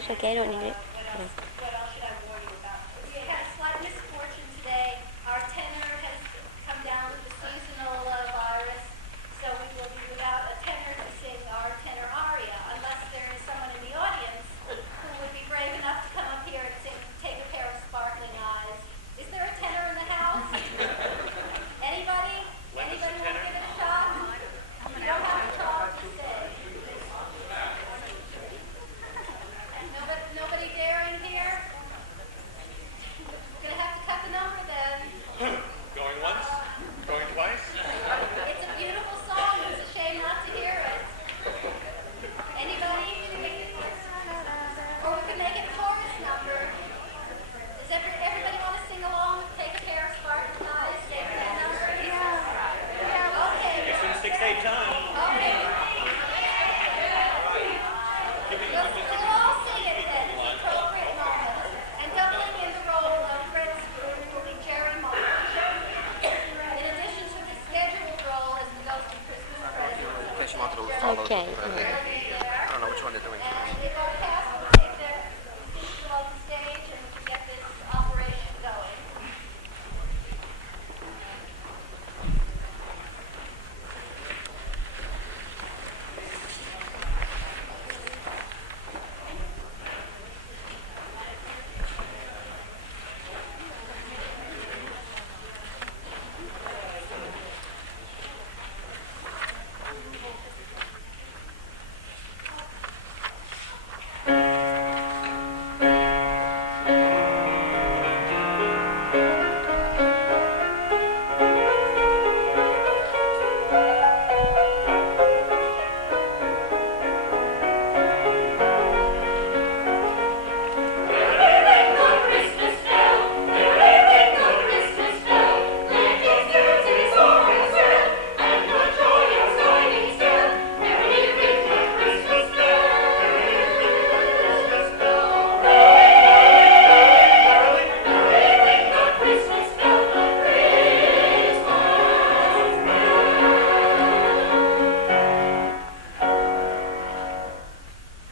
inglés, yo quiero en inglés. What else should I warn you about? We had a slight misfortune today. Our tenor has come down with the seasonal virus, so we will be without a tenor to sing our tenor aria, unless there is someone in the audience who would be brave enough to come up here and sing Take a Pair of Sparkling Eyes. Is there a tenor in the house? Anybody? Anybody want to give it a shot? You don't have to talk, just say. Nobody daring here? We're going to have to cut the number then. Going once? Going twice? It's a beautiful song. It's a shame not to hear it. Anybody? Or we could make it a chorus number. Does everybody want to sing along with Take a Pair of Sparkling Eyes? Sing that number? Yeah. Okay. It's in 6/8 time. Okay. We'll all sing it then. It's the appropriate moment. And doubling in the role of Fred Scrooge will be Jerry Marsh. In addition to the scheduled role as the Ghost of Christmas Present. In case you wanted to follow Okay. I don't know which one they're doing. And if our cast will take their seats below the stage and we can get this operation going.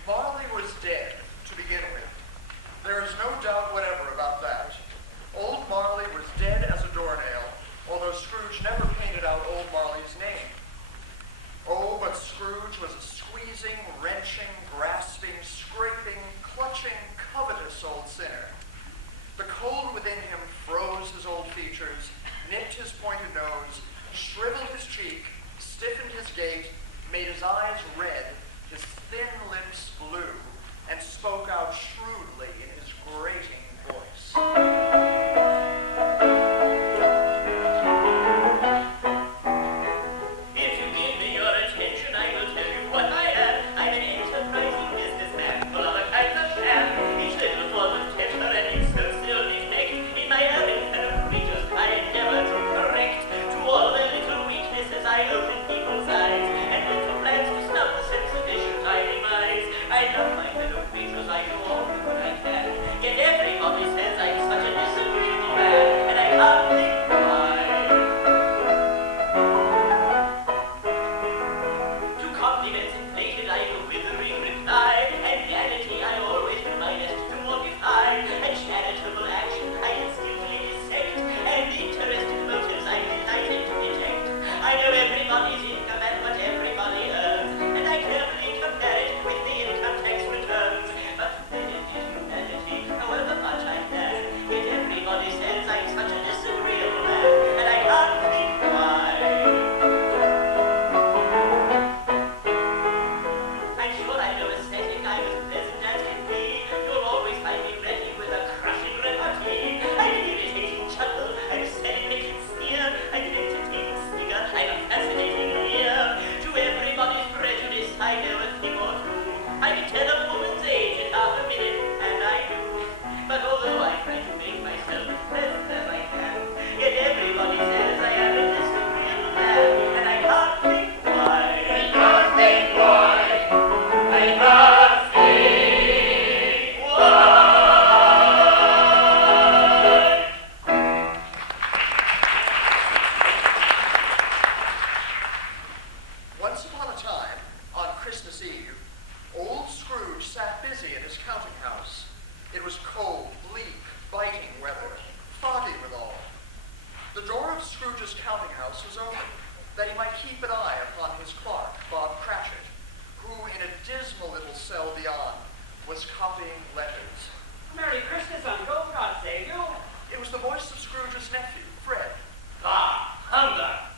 Marley was dead, to begin with. There is no doubt whatever about that. Old Marley was dead as a doornail, although Scrooge never painted out old Marley's name. Oh, but Scrooge was a squeezing, wrenching, grasping, scraping, clutching, covetous old sinner. The cold within him froze his old features, nipped his pointed nose, shriveled his cheek, stiffened his gait, made his eyes red, his thin lips blue, and spoke out shrewdly in his grating voice. If you give me your attention, I will tell you what I am. I'm an enterprising businessman, full of a kind of sham. Each little form of temper and use will still defect. In my having kind of creatures, I endeavor to correct. To all their little weaknesses, I open people's eyes, and mental plans to stop the sense of tiny minds. I love my fellow creatures, I do all the good I can. office was open, that he might keep an eye upon his clerk, Bob Cratchit, who, in a dismal little cell beyond, was copying letters. Merry Christmas, Uncle. God save you. It was the voice of Scrooge's nephew, Fred. Ah, humbug.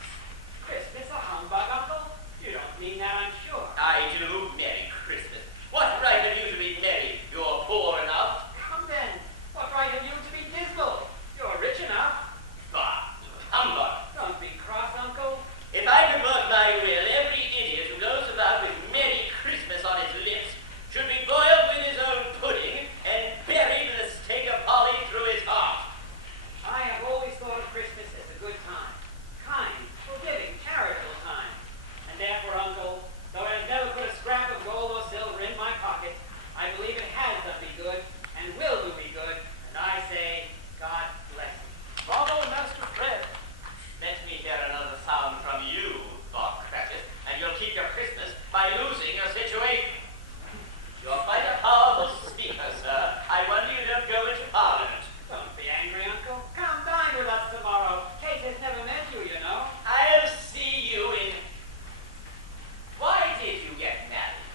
Christmas a humbug, Uncle? You don't mean that, I'm sure. I do. Merry Christmas. What right have you to be merry? You're poor enough. Come then. What right have you to be dismal? You're rich enough. Bah, humbug. Don't be cross, Uncle. If I could work my will, every idiot who goes about with Merry Christmas on his lips should be boiled with his own pudding and buried with a stake of holly through his heart. I have always thought of Christmas as a good time. Kind, forgiving, charitable time. And therefore, Uncle, though I have never put a scrap of gold or silver in my pocket, I believe it has done me good and will do me good. And I say, God bless you. Bravo, Master Fred. Let me hear another sound from you, Bob Cratchit, and you'll keep your Christmas by losing your situation. You're quite a powerful speaker, sir. I wonder you don't go into Parliament. Don't be angry, Uncle. Come dine with us tomorrow. Kate has never met you, you know. I'll see you in... Why did you get married?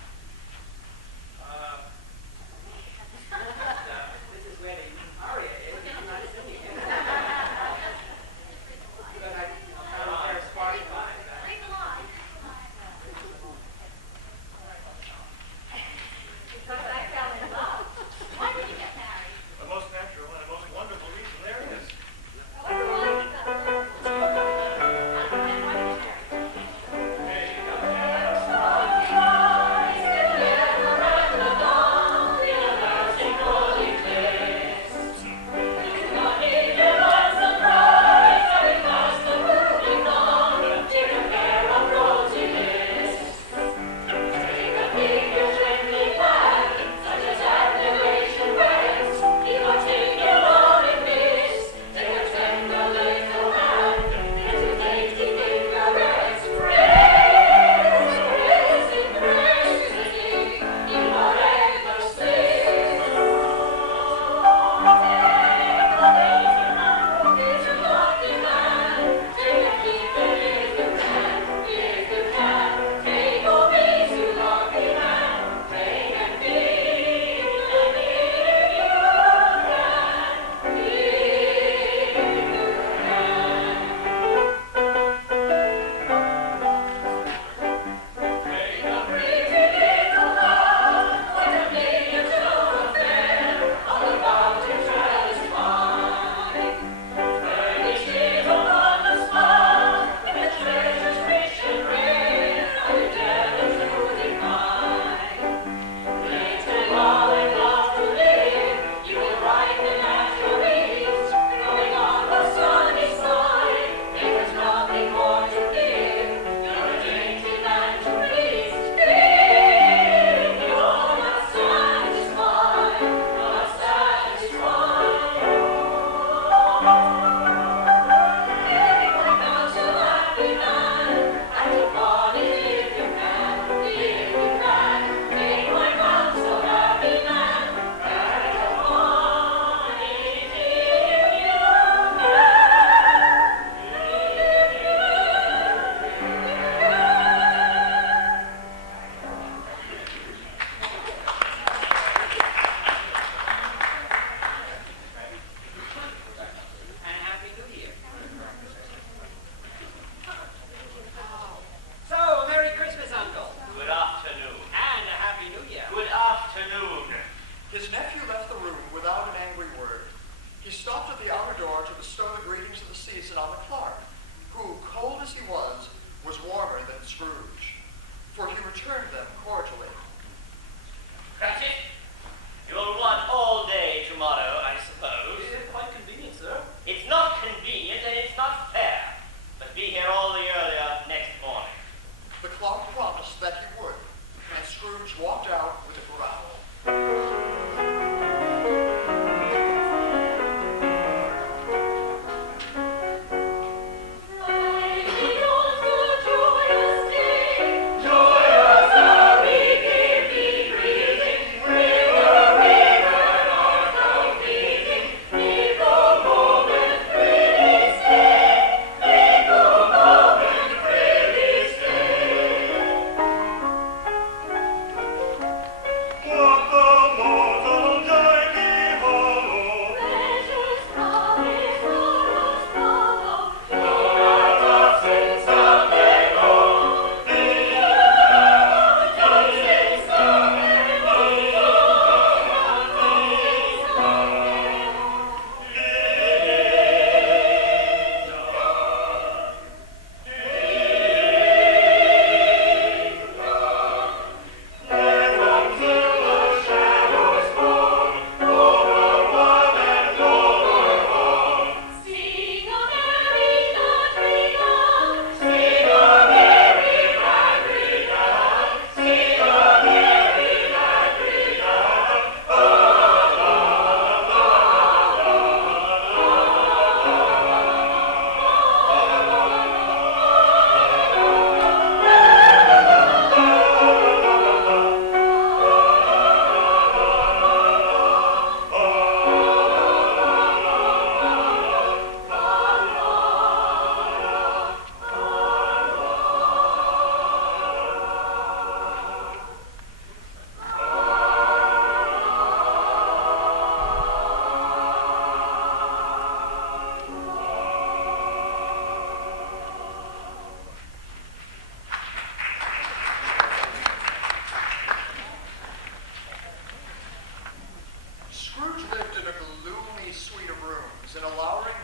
This is where the aria is. I'm not singing it. But I found a pair of sparks by. Read the line. Because I fell in love. Why did you get married? The most natural and the most wonderful reason there is. What do I think of? And why did you marry? And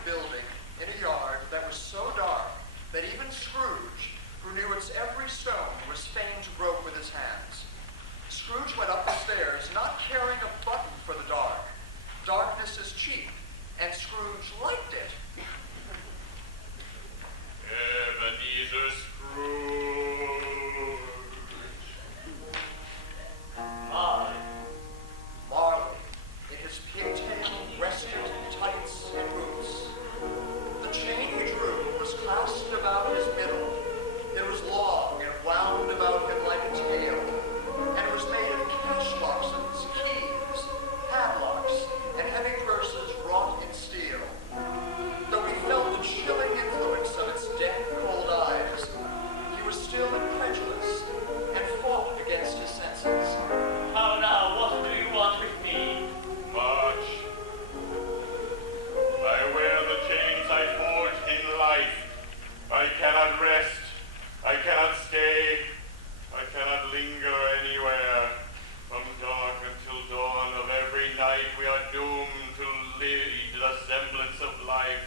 building in a yard that was so dark that even Scrooge, who knew its every stone, was fain to grope with his hands. Scrooge went up the stairs, not caring a button for the dark. Darkness is cheap, and Scrooge liked it. Ebenezer Scrooge. Marley, in his pigtail, waistcoat, tights, and boots. The chain he drew was clasped about his middle. It was long and wound about him like a tail, and it was made of cash boxes, keys, padlocks, and heavy purses wrought in steel. Though he felt the chilling influence of its dead, cold eyes, he was still incredulous and fought against his senses. How now, what do you want with me? Much. I wear the chains I forged in life. I cannot rest. I cannot stay. I cannot linger anywhere. From dark until dawn of every night, we are doomed to lead the semblance of life.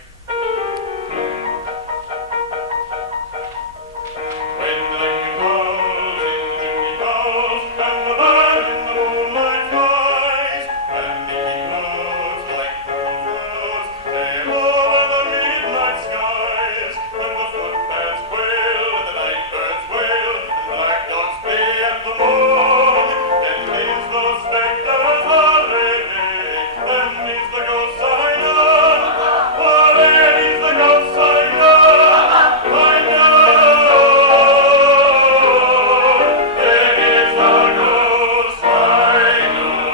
When the light falls in the clouds, and the bird in the moonlight flies, and the clouds like clouds, they over the midnight skies. When the footpads quail, and the night birds wail, and the black dogs play at the moon, then means those spectres holiday, then means the ghosts I know. Holiday means the ghosts I know. I know. It is the ghosts I know.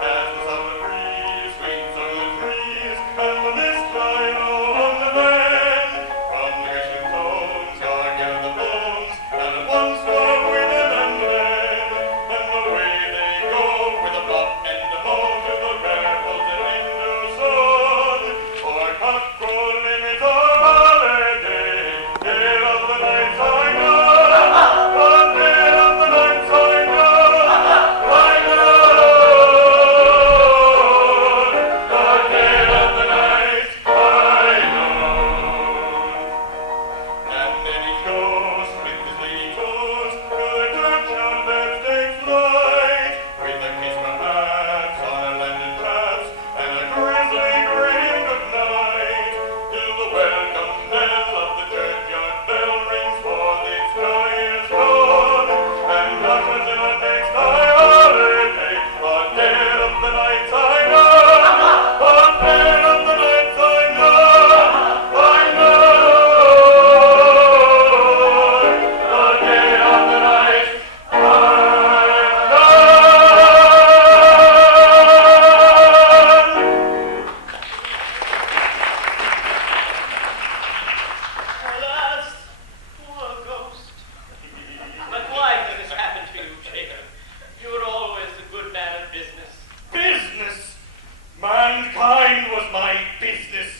As the summer breeze swings on the trees, and the mist climb along the land, from the Christian tones, God gather the bones, and at once walk within and land. And away they go with a pop and a moan to the rattles and windows on. For cutthroat limits our holiday, dead of the nights I know. Oh, dead of the nights I know. I know. The dead of the nights I know. And then he goes with his lady toes to the churchyard birthday flight, with a kiss perhaps on her landed paths, and a grisly grin goodnight, till the welcome knell of the churchyard bell rings forth its joyous tone, and ushers in our next high holiday, our dead of the nights I know, our dead of the nights I know, I know, the dead of the nights I know. Alas, poor ghost. But why did this happen to you, Jacob? You were always a good man of business. Business! Mankind was my business.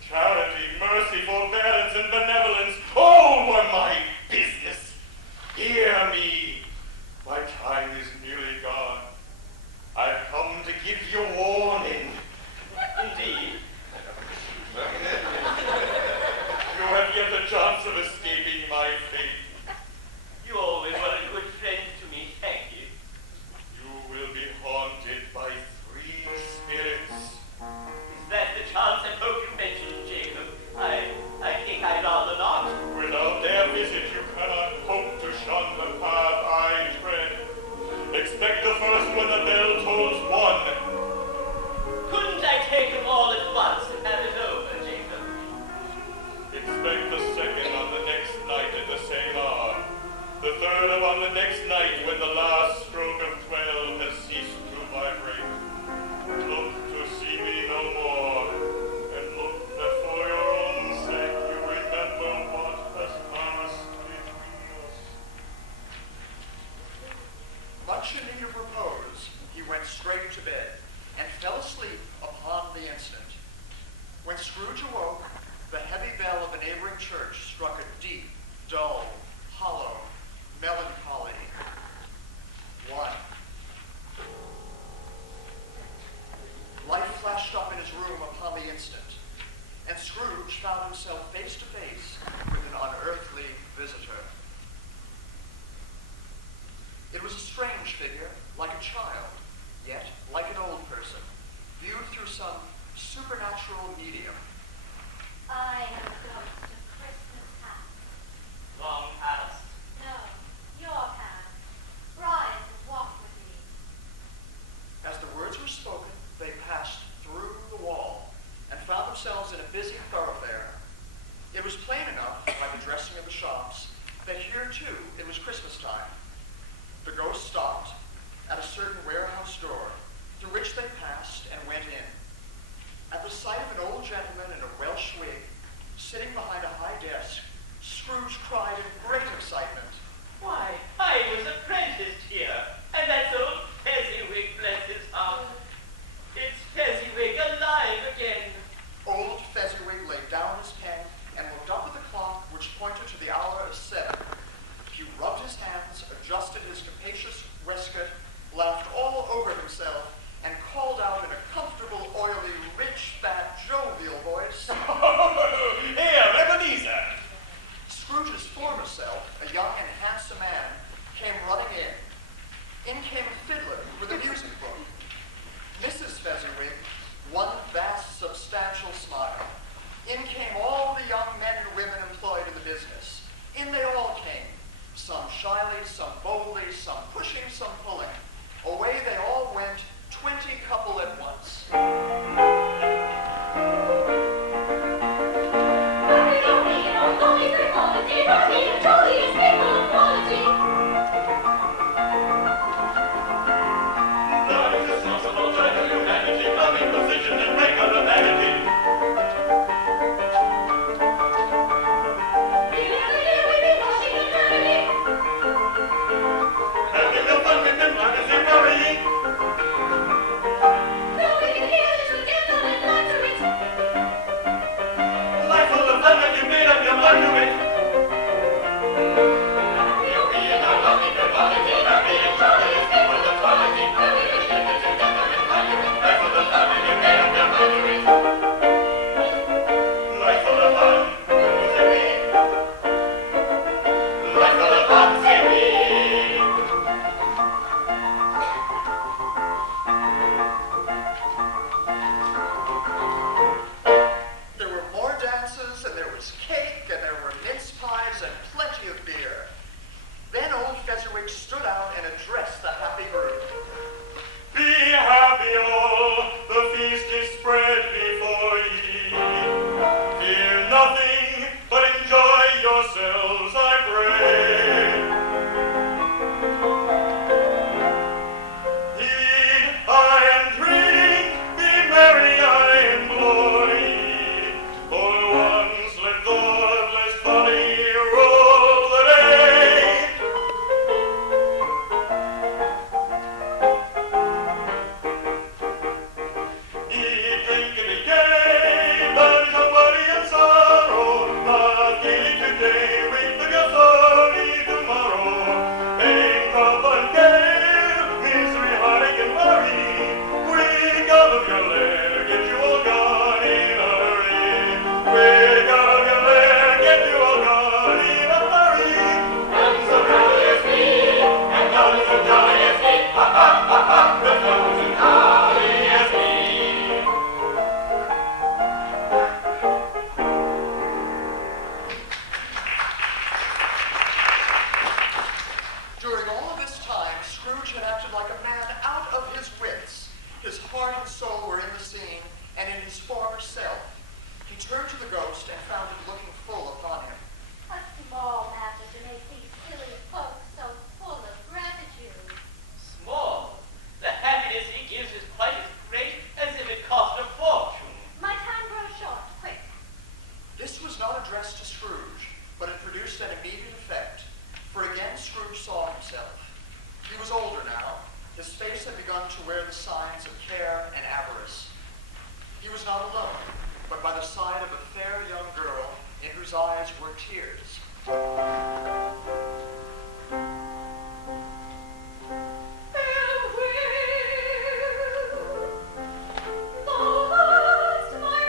Charity, mercy, forbearance, and benevolence, all were my business. Hear me. My time is nearly gone. I've come to give you warning. Indeed. You have yet a chance of escaping my fate. You always were a good friend to me, thank you. You will be haunted by 3 spirits. Is that the chance and hope you mentioned, Jacob? I think I'd rather not. Without their visit, you cannot hope to shun the path I tread. Expect the first when the bell tolls 1. Couldn't I take them all at once and have it over, Jacob? Expect the second on the next night at the same hour. The third upon the next night when the last stroke of 12 has ceased to vibrate. Look to see me no more, and look that for your own sake you remember what has passed between us. Much in need of repose, he went straight to bed and fell asleep upon the instant. When Scrooge awoke, the heavy bell of a neighboring church struck a deep, dull, hollow, melancholy 1. Light flashed up in his room upon instant, and Scrooge found himself face to face with an unearthly visitor. It was a strange figure, like a child, yet like an old person, viewed through some supernatural medium. I am a ghost of Christmas past. Long past. No, your past. Rise and walk with me. As the words were spoken, they passed through the wall and found themselves in a busy thoroughfare. It was plain enough, by the dressing of the shops, that here, too, it was Christmas time. The ghost stopped at a certain warehouse door, through which they passed and went in. At the sight of an old gentleman in a Welsh wig, sitting behind a high desk, Scrooge cried in great excitement. Why, I was apprenticed here, and that's old Fezziwig, bless his heart. It's Fezziwig alive again. Old Fezziwig laid down his pen and looked up at the clock, which pointed to the hour of 7. He rubbed his hands, adjusted his capacious waistcoat, laughed all over himself, and called out in a comfortable, oily, rich, fat, jovial voice. Here, Ebenezer! Scrooge's former self, a young and handsome man, came running in. In came a fiddler with a music book. Mrs. Fezziwig, one vast, substantial smile. In came all the young men and women employed in the business. In they all came, some shyly, some boldly, some pushing, some pulling. Away they all went, 20 couple at once. That is a sensible type of humanity, loving position and regular vanity. Having no fun with them, what is it worrying? Life full of fun when you made up your mind to it. You'll be in our lovely frivolity, happy and jolly as people of quality. Life full of fun when you made up your mind to it. Life full of fun, say we. Life full of fun, say we. There were more dances, and there was cake, and there were mince pies, and plenty of beer. Then old Fezziwig stood out and addressed the happy group. Be happy all, the feast is spread before ye. Fear nothing, but enjoy yourselves, I pray. Eat, I drink, be merry, I implore ye. For once let thoughtless folly rule the day. Eat, drink, and be gay, but nobody in sorrow. Not gaily today, reap the glory tomorrow. Pain, trouble, and care, misery, heartache, and worry. Wake out of your lair, get you all gone in a hurry. Wake out of your lair, get you all gone in a hurry. None so happy as me, and none so jolly as me. Ha ha ha ha, but none so jolly as me. During all of this time, Scrooge had acted like a man out of his wits. His heart and soul were in the scene, and in his former self. He turned to the ghost and found it looking full upon him. A small matter to make these silly folks so full of gratitude. Small. The happiness he gives is quite as great as if it cost a fortune. My time grows short. Quick. This was not addressed to Scrooge, but it produced an immediate effect. For again Scrooge saw himself. He was older now. His face had begun to wear the signs of care and avarice. He was not alone, but by the side of a fair young girl in whose eyes were tears. Lost my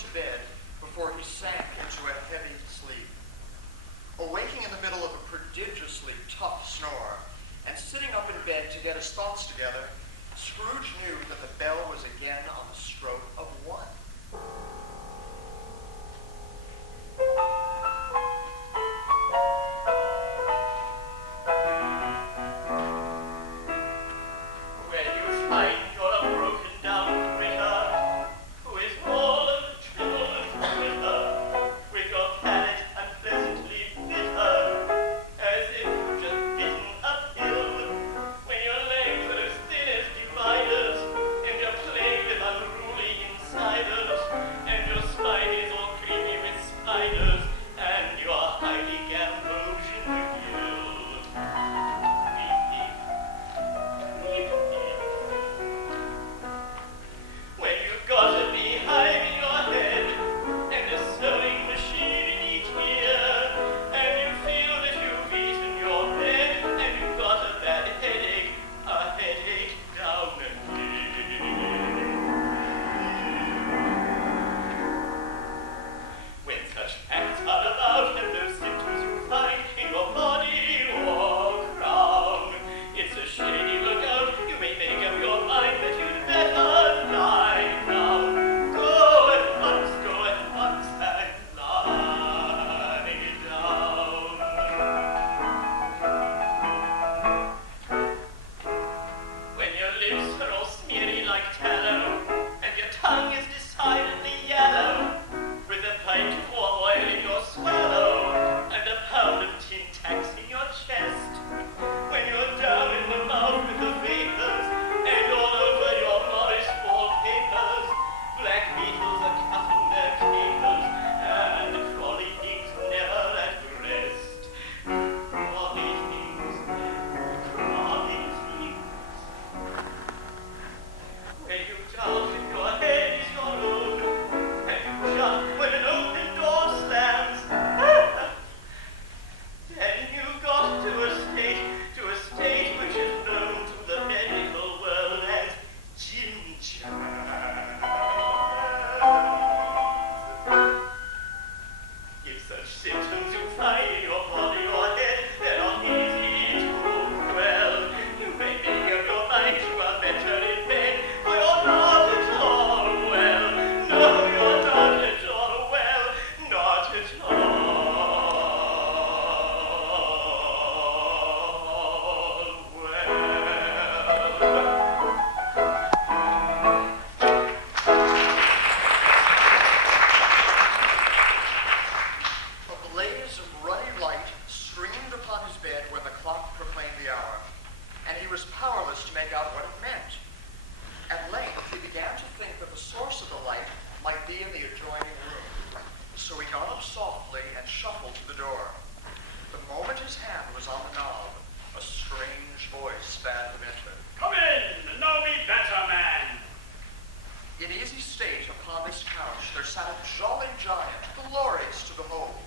to bed before he sank into a heavy sleep. Awaking in the middle of a prodigiously tough snore and sitting up in bed to get his thoughts together, Scrooge knew that the bell was again on the stroke of 1. When you find you're a broken down critter, who is all of the troubles with your palate unpleasantly bitter, as if you just bitten a pill, when your legs are as thin as dividers, and you're plagued with unruly insiders, and your spine is all creepy with spiders, and you're highly Gambogian guild. When you've got a beehive in your head and a sewing machine in each ear, and you feel that you've eaten your bed and you've got a bad headache down here. When such facts are about and those symptoms you find in your body or crown, it's a shady lookout. You may make up your mind that you'd better lie down. Go at once and lie down. When your lips are all smeary like tallow, and your tongue is decidedly yellow, with a pint of warm oil in your swallow, and a pound of tin tacks in your chest, when you're down in the mouth with the vapors, and all over your Morris wallpapers, black beetles are cutting their capers, and crawly things never at rest. Crawly things. When you doubt if your head is your own, and you jump when an open door slams, then you've got to a state which is known to the medical world as ginger. If such symptoms you find in your body or head, they're not easy to quell. You may make up your mind you are better in bed, for you're not at all well. No, you're not at all well, not at all well. A blaze of ruddy light streamed upon his bed when the clock proclaimed the hour, and he was powerless to make out what it meant. At length, he began to think that the source of the light might be in the adjoining room, so he got up softly and shuffled to the door. The moment his hand was on the knob, a strange voice bade him enter. Come in and know me better, man. In easy state upon this couch there sat a jolly giant, the Lories to behold,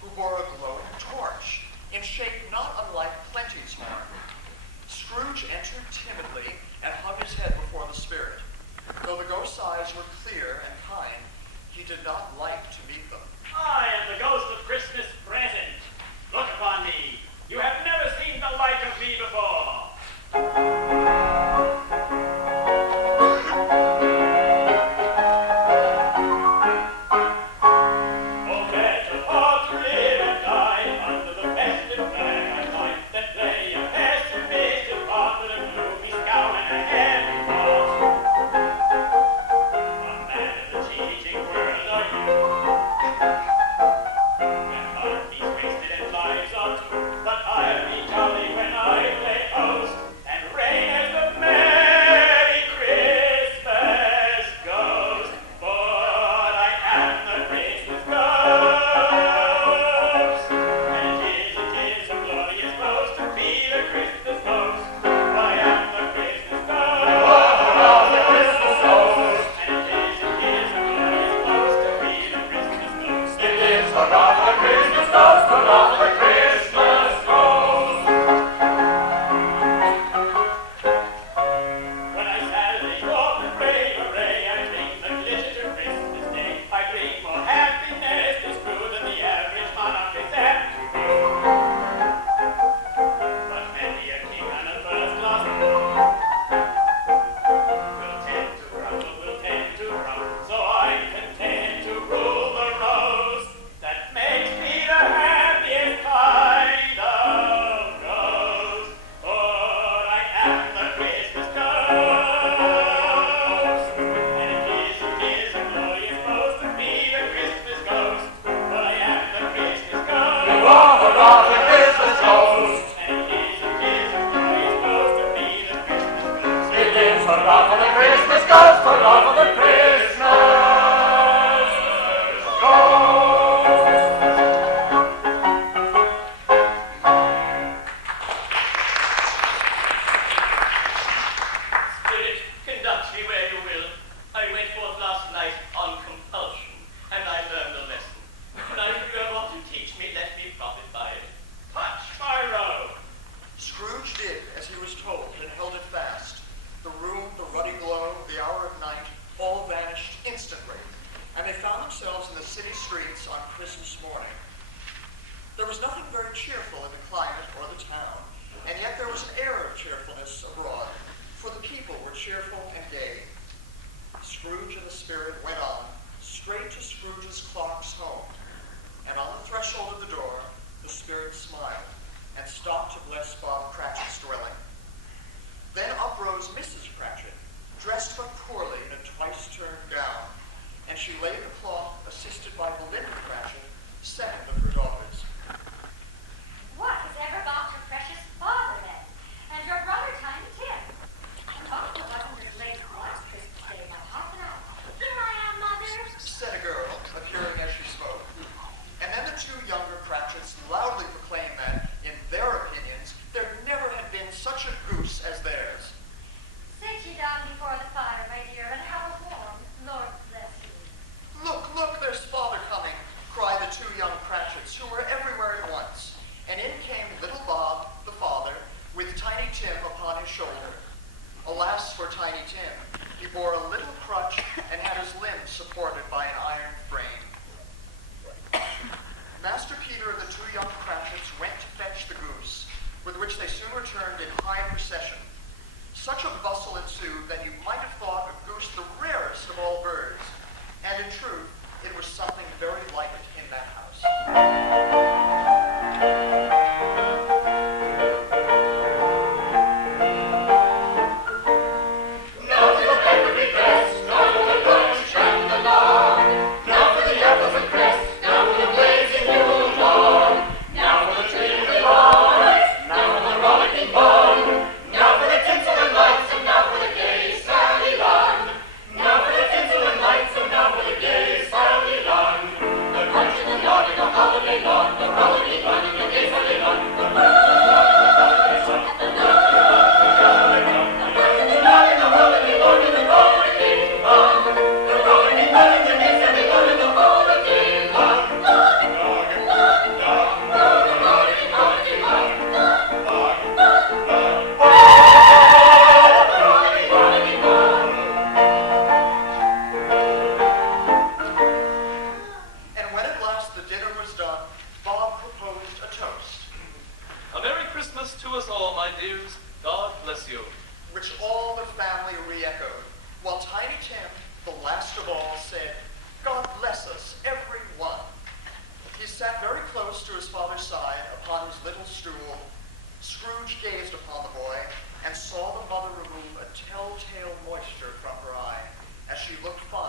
who bore a glowing torch, in shape not unlike Plenty's horn. Scrooge entered timidly and hung his head before the spirit. Though the ghost's eyes were clear and kind, he did not like to meet them. I am the ghost of Christmas present. Look upon me. You have never seen the like of me before. Oh, better far to live and die under the festive flag I find than play a pessimistic part with a gloomy scowl and a heavy heart. A man of the cheating world are you. Their parties wasted and lives are true, but I'll be jolly when I play host and reign as the Merry Christmas goes. For I am the Christmas ghost, and it is a glorious boast to be the Christmas ghost. I am the Christmas ghost, and it is a glorious boast to be the Christmas ghost. It is the love of the Christmas ghost, the love of the Christmas ghost. When I sadly walk and brave array, I bring the glitter to Christmas Day. I bring themselves in the city streets on Christmas morning. There was nothing very cheerful in the climate or the town, and yet there was an air of cheerfulness abroad, for the people were cheerful and gay. Scrooge and the spirit went on, straight to Scrooge's clock's home, and on the threshold of the door, the spirit smiled and stopped to bless Bob Cratchit's dwelling. Then up rose Mrs. Cratchit, dressed but poorly in a twice-turned gown, and she laid the cloth, assisted by Belinda Cratchit, second of her daughters. What has ever got your precious father then? And your brother Tiny Tim? I thought it wasn't as late as last Christmas Day by half an hour. Here I am, Mother, Said a girl, appearing as she spoke. And then the two younger Cratchits loudly proclaimed that, in their opinions, there never had been such a goose as theirs. Sit ye down before the fire, my dear, and have a warm. Lord bless you. Look, look, there's father coming, cried the two young Cratchits, who were everywhere at once. And in came little Bob, the father, with Tiny Tim upon his shoulder. Alas for Tiny Tim, he bore a little crutch and had his limbs supported by an iron frame. Master Peter and the two young Cratchits went to fetch the goose, with which they soon returned in high procession. Such a bustle ensued that you might have thought a goose the rarest of all birds, and in truth, it was something very like it in that house. She looked fond